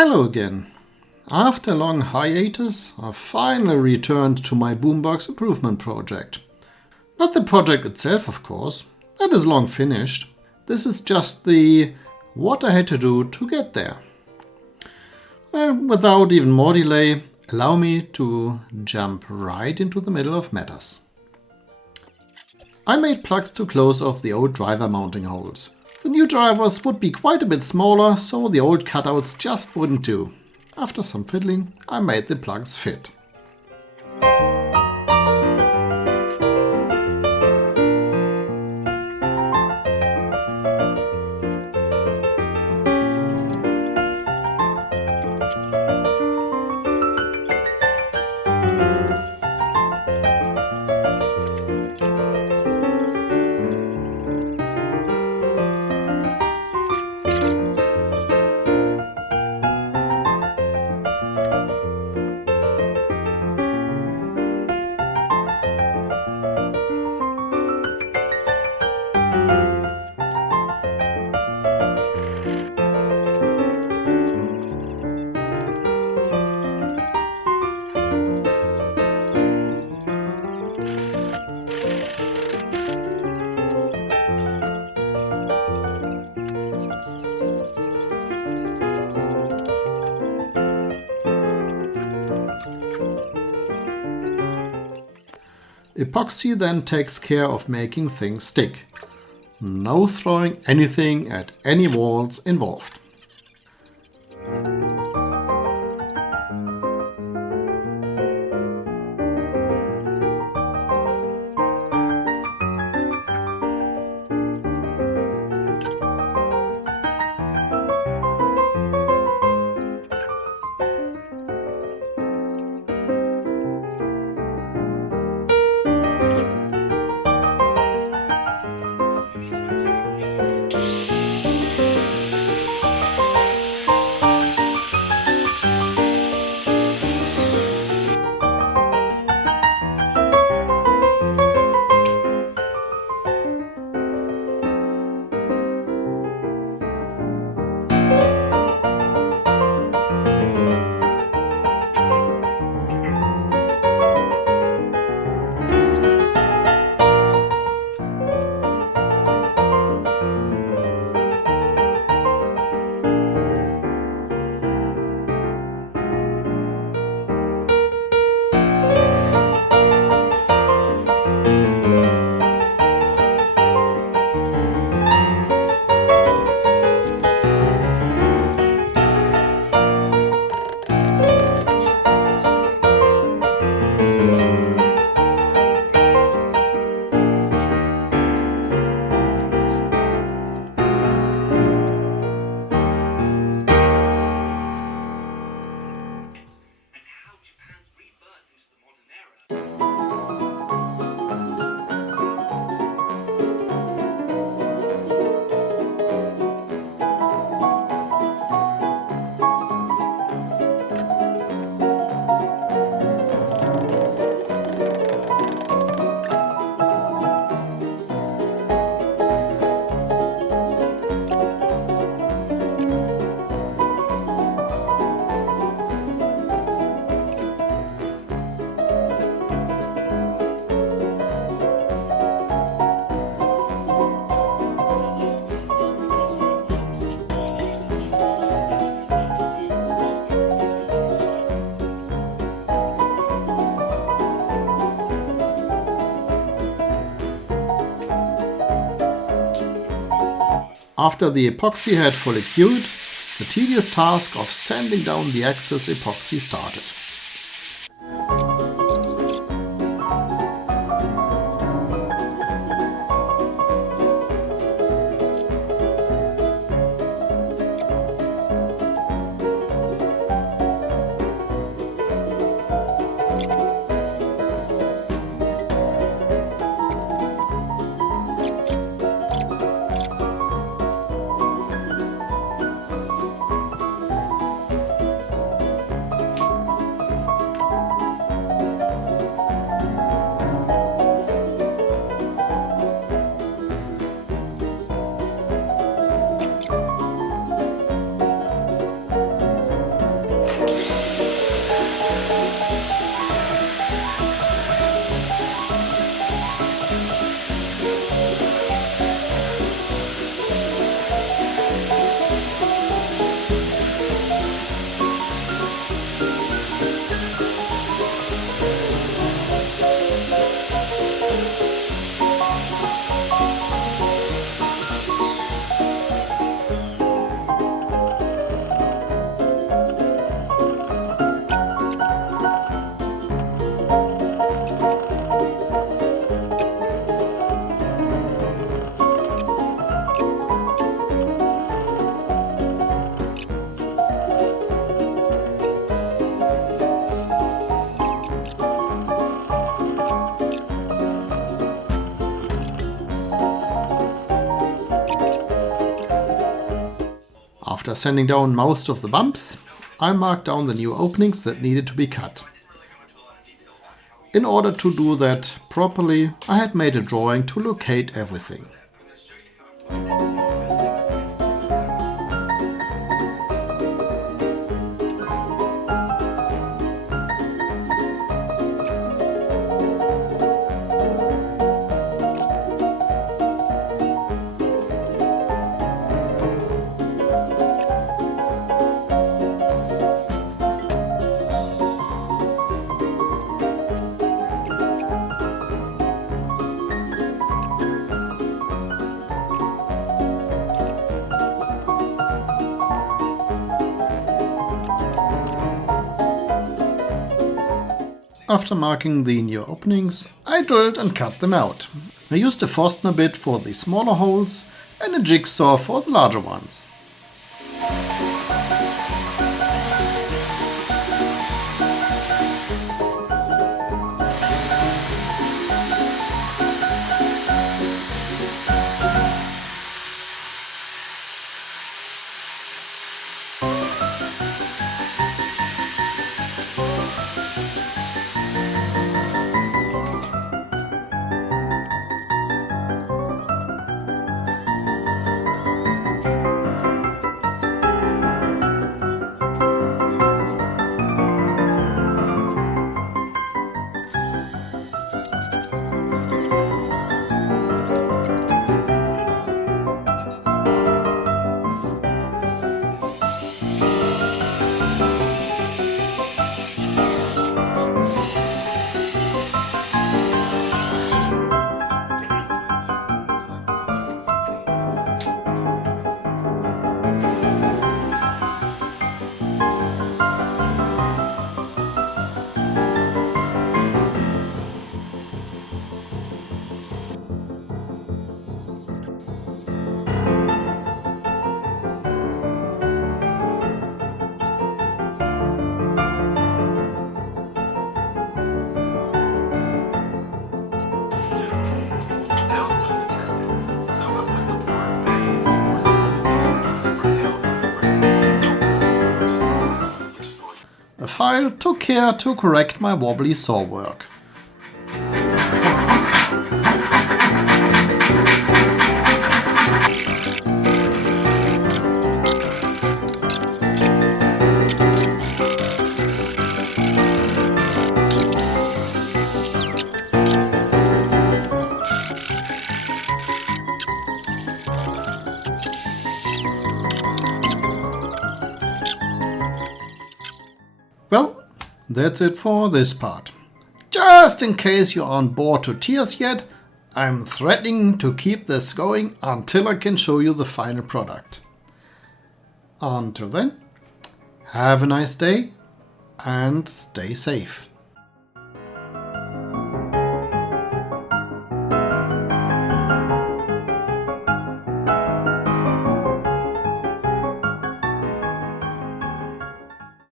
Hello again. After a long hiatus, I finally returned to my Boombox improvement project. Not the project itself, of course. That is long finished. This is just the what I had to do to get there. Without even more delay, allow me to jump right into the middle of matters. I made plugs to close off the old driver mounting holes. The new drivers would be quite a bit smaller, so the old cutouts just wouldn't do. After some fiddling, I made the plugs fit. Epoxy then takes care of making things stick. No throwing anything at any walls involved. After the epoxy had fully cured, the tedious task of sanding down the excess epoxy started. After sanding down most of the bumps, I marked down the new openings that needed to be cut. In order to do that properly, I had made a drawing to locate everything. After marking the new openings, I drilled and cut them out. I used a Forstner bit for the smaller holes and a jigsaw for the larger ones. A file took care to correct my wobbly saw work. Well, that's it for this part. Just in case you aren't bored to tears yet, I'm threatening to keep this going until I can show you the final product. Until then, have a nice day and stay safe.